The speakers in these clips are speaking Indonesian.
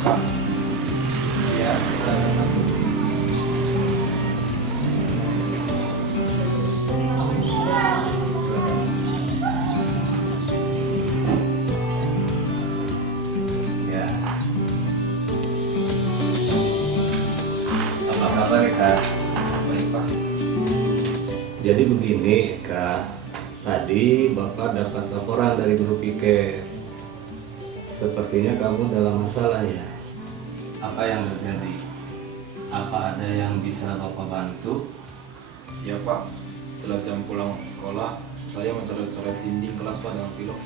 Pak. Ya, silakan. Ya, apa kabar Kak? Baik, Pak. Jadi begini Kak, tadi Bapak dapat laporan dari guru piket. Sepertinya kamu dalam masalah ya. Apa yang terjadi? Apa ada yang bisa Bapak bantu? Ya, Pak. Setelah jam pulang sekolah, saya mencoret-coret dinding kelas, Pak, dengan pilok.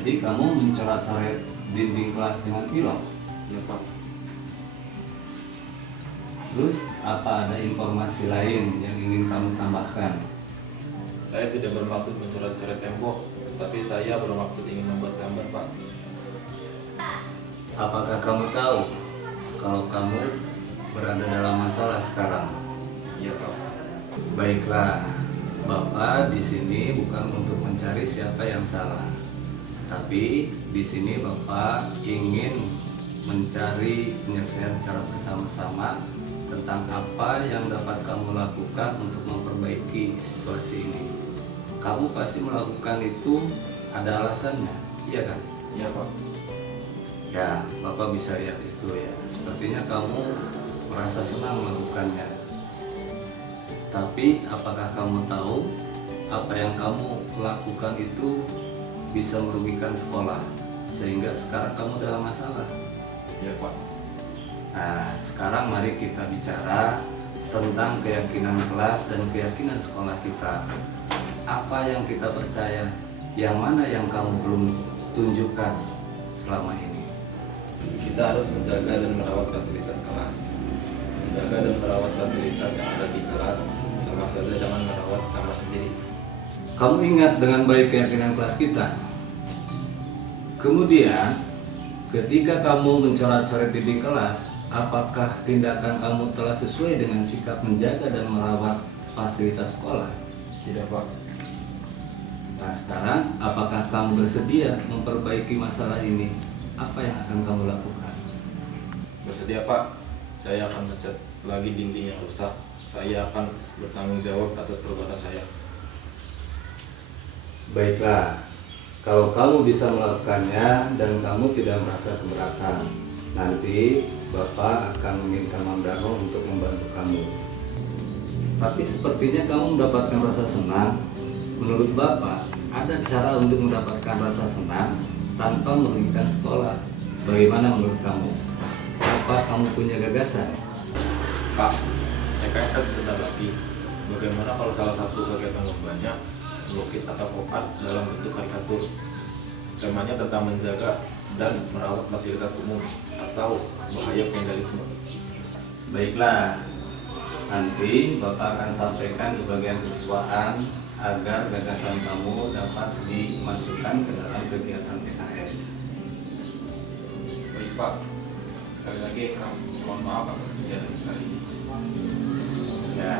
Jadi kamu mencoret-coret dinding kelas dengan pilok? Ya, Pak. Terus apa ada informasi lain yang ingin kamu tambahkan? Saya tidak bermaksud mencoret-coret tembok, tapi saya bermaksud ingin membuat gambar, Pak. Apakah kamu tahu kalau kamu berada dalam masalah sekarang? Iya, Pak. Baiklah, Bapak di sini bukan untuk mencari siapa yang salah, tapi di sini Bapak ingin mencari penyelesaian secara bersama-sama tentang apa yang dapat kamu lakukan untuk memperbaiki situasi ini. Kamu pasti melakukan itu ada alasannya, iya kan? Iya, Pak. Ya, Bapak bisa lihat itu ya. Sepertinya kamu merasa senang melakukannya. Tapi apakah kamu tahu apa yang kamu lakukan itu bisa merugikan sekolah sehingga sekarang kamu dalam masalah? Iya, Pak. Nah, sekarang mari kita bicara tentang keyakinan kelas dan keyakinan sekolah kita. Apa yang kita percaya, yang mana yang kamu belum tunjukkan selama ini? Kita harus menjaga dan merawat fasilitas kelas. Menjaga dan merawat fasilitas yang ada di kelas, sama saja dengan merawat kamar sendiri. Kamu ingat dengan baik keyakinan kelas kita. Kemudian, ketika kamu mencoret-coret dinding kelas, apakah tindakan kamu telah sesuai dengan sikap menjaga dan merawat fasilitas sekolah? Tidak, Pak. Nah, sekarang apakah kamu bersedia memperbaiki masalah ini? Apa yang akan kamu lakukan? Bersedia, Pak. Saya akan mencat lagi dinding yang rusak. Saya akan bertanggung jawab atas perbuatan saya. Baiklah, kalau kamu bisa melakukannya dan kamu tidak merasa keberatan, nanti Bapak akan meminta Mang Darno untuk membantu kamu. Tapi sepertinya kamu mendapatkan rasa senang. Menurut Bapak, ada cara untuk mendapatkan rasa senang tanpa merugikan sekolah. Bagaimana menurut kamu? Apa kamu punya gagasan? Pak, EKS kan sebentar lagi. Bagaimana kalau salah satu kegiatan lombanya melukis atau pop art dalam bentuk karikatur? Temanya tentang menjaga dan merawat fasilitas umum atau bahaya vandalisme. Baiklah, nanti Bapak akan sampaikan ke bagian kesiswaan agar gagasan kamu dapat dimasukkan ke dalam kegiatan PKS. Baik, Pak. Sekali lagi, mohon maaf atas kejadian kali ini. Ya,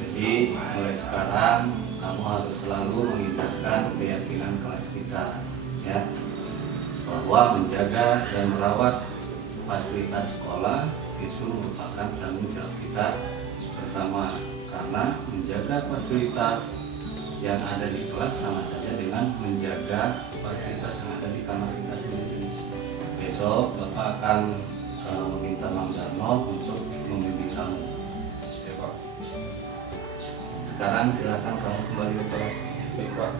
jadi mulai sekarang kamu harus selalu mengindahkan keyakinan kelas kita, ya, bahwa menjaga dan merawat fasilitas sekolah itu merupakan tanggung jawab kita bersama, karena menjaga fasilitas yang ada di kelas sama saja dengan menjaga fasilitas yang ada di kamar kita sendiri. Besok Bapak akan meminta Mang Darno untuk membimbing kamu. Ya, Pak. Sekarang silakan kamu kembali ke kelas. Baik, Pak.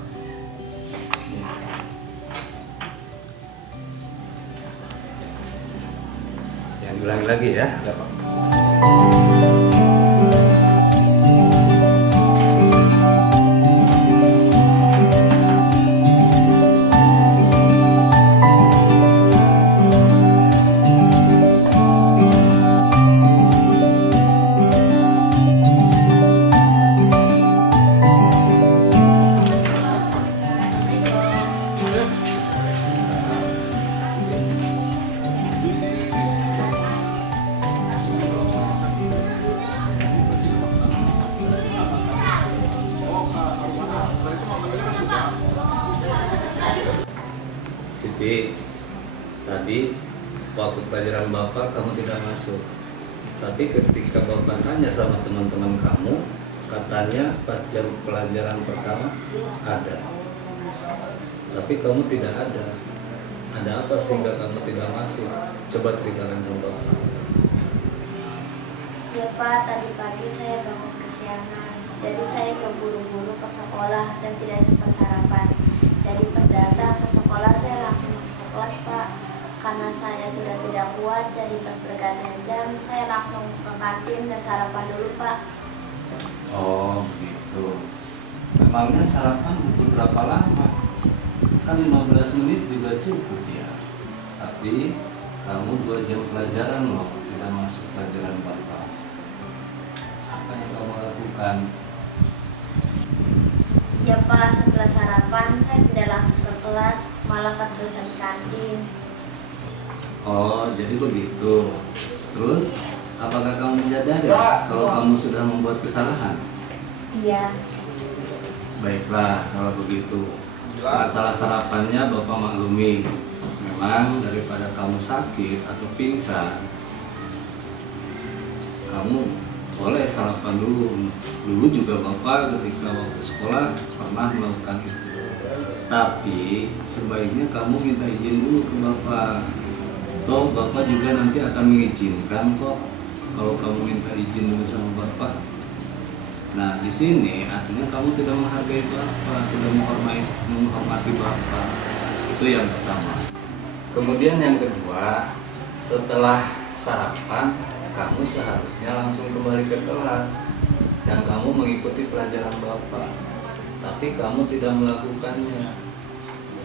Ya. Yang diulangi lagi ya. Ya, Pak. waktu pelajaran Bapak kamu tidak masuk. Tapi ketika Bapak tanya sama teman-teman kamu, katanya pas jam pelajaran pertama ada. Tapi kamu tidak ada. Ada apa sehingga kamu tidak masuk? Coba ceritakan sama Bapak. Ya Pak, tadi pagi saya bangun kesiangan. Jadi saya keburu-buru ke sekolah dan tidak sempat sarapan. Jadi pas datang ke sekolah saya langsung masuk ke kelas Pak. Karena saya sudah tidak kuat, jadi pas bergantian jam saya langsung ke kantin dan sarapan dulu Pak. Oh gitu. Memangnya sarapan butuh berapa lama? Kan 15 menit juga cukup ya. Tapi kamu 2 jam pelajaran loh tidak masuk pelajaran Bapak. Apa yang kamu lakukan? Ya Pak, setelah sarapan saya tidak langsung ke kelas, malah keterusan di kantin. Oh jadi begitu. Terus apakah kamu menyadari kalau kamu sudah membuat kesalahan? Iya. Baiklah kalau begitu. Masalah sarapannya Bapak maklumi. Memang daripada kamu sakit atau pingsan, kamu boleh sarapan dulu. Dulu juga Bapak ketika waktu sekolah pernah melakukan itu. Tapi sebaiknya kamu minta izin dulu ke Bapak. Toh Bapak juga nanti akan mengizinkan kok kalau kamu minta izin dulu sama Bapak. Nah di sini artinya kamu tidak menghargai Bapak, tidak menghormati Bapak. Itu yang pertama. Kemudian yang kedua, setelah sarapan kamu seharusnya langsung kembali ke kelas dan kamu mengikuti pelajaran Bapak. Tapi kamu tidak melakukannya,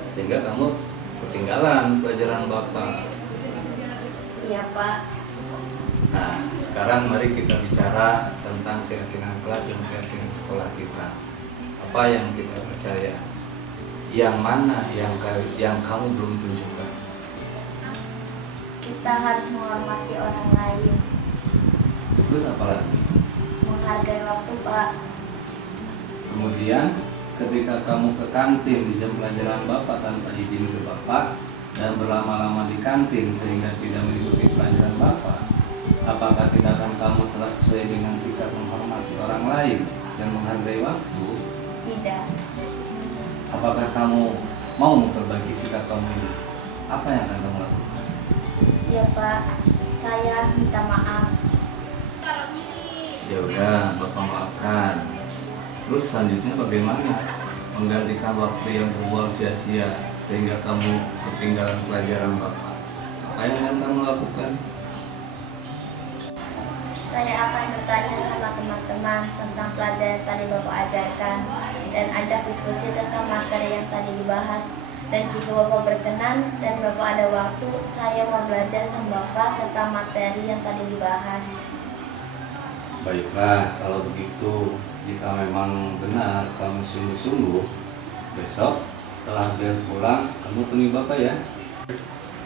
sehingga kamu ketinggalan pelajaran Bapak. Iya Pak. Nah, sekarang mari kita bicara tentang keyakinan kelas dan keyakinan sekolah kita. Apa yang kita percaya? Yang mana yang kamu belum tunjukkan? Kita harus menghormati orang lain, Terus apa lagi? menghargai waktu Pak. Kemudian ketika kamu ke kantin di jam pelajaran Bapak tanpa izin ke Bapak dan berlama-lama di kantin sehingga tidak mengikuti pelajaran Bapak, apakah tindakan kamu telah sesuai dengan sikap menghormati orang lain dan menghargai waktu? Tidak. Apakah kamu mau memperbaiki sikap kamu ini? Apa yang akan kamu lakukan? Iya Pak, saya minta maaf. Ya udah, Bapak maafkan. Terus selanjutnya bagaimana? Menggantikan waktu yang terbuang sia-sia sehingga kamu ketinggalan pelajaran Bapak. Apa yang akan kamu lakukan? Saya akan bertanya sama teman-teman tentang pelajaran yang tadi Bapak ajarkan dan ajak diskusi tentang materi yang tadi dibahas. Dan jika Bapak berkenan dan Bapak ada waktu, saya mau belajar sama Bapak tentang materi yang tadi dibahas. Baiklah, kalau begitu, jika memang benar kamu sungguh-sungguh, besok setelah bel pulang, kamu temui Bapak ya.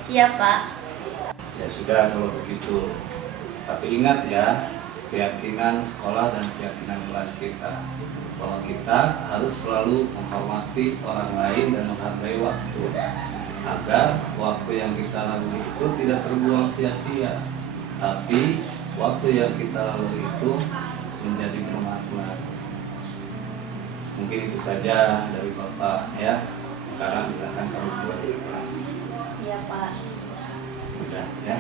Siap Pak. Ya sudah kalau begitu. Tapi ingat ya, keyakinan sekolah dan keyakinan kelas kita bahwa kita harus selalu menghormati orang lain dan menghargai waktu agar waktu yang kita lalui itu tidak terbuang sia-sia, tapi waktu yang kita lalui itu menjadi bermakna. Mungkin itu saja dari Bapak ya. Sekarang silakan kamu buat di kelas. Iya Pak. Udah ya.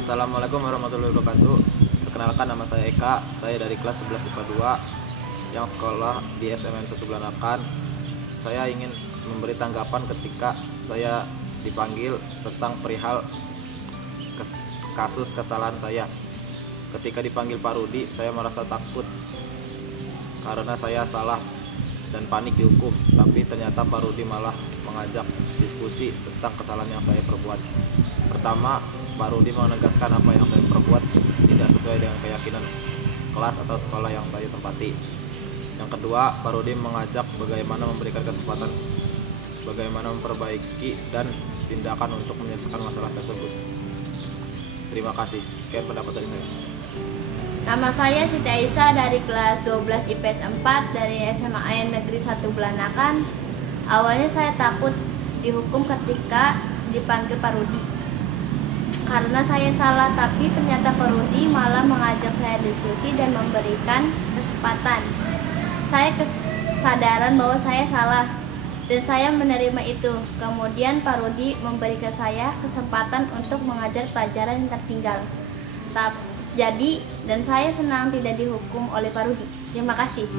Assalamualaikum warahmatullahi wabarakatuh. Perkenalkan, nama saya Eka. Saya dari kelas 11 IPA 2 yang sekolah di SMN 1 Belanakan. Saya ingin memberi tanggapan ketika saya dipanggil tentang perihal kasus kesalahan saya. Ketika dipanggil Pak Rudi, saya merasa takut karena saya salah dan panik dihukum. Tapi ternyata Pak Rudi malah mengajak diskusi tentang kesalahan yang saya perbuat. Pertama, Pak Rudi menegaskan apa yang saya perbuat tidak sesuai dengan keyakinan kelas atau sekolah yang saya tempati. Yang kedua, Pak Rudi mengajak bagaimana memberikan kesempatan, bagaimana memperbaiki dan tindakan untuk menyelesaikan masalah tersebut. Terima kasih. Sekian pendapat dari saya. Nama saya Siti Aisyah dari kelas 12 IPS 4 dari SMA AN Negeri 1 Belanakan. Awalnya saya takut dihukum ketika dipanggil Pak Rudi karena saya salah, tapi ternyata Pak Rudi malah mengajak saya diskusi dan memberikan kesempatan. Saya kesadaran bahwa saya salah dan saya menerima itu. Kemudian Pak Rudi memberikan saya kesempatan untuk mengajar pelajaran yang tertinggal. Dan saya senang tidak dihukum oleh Pak Rudi. Terima kasih.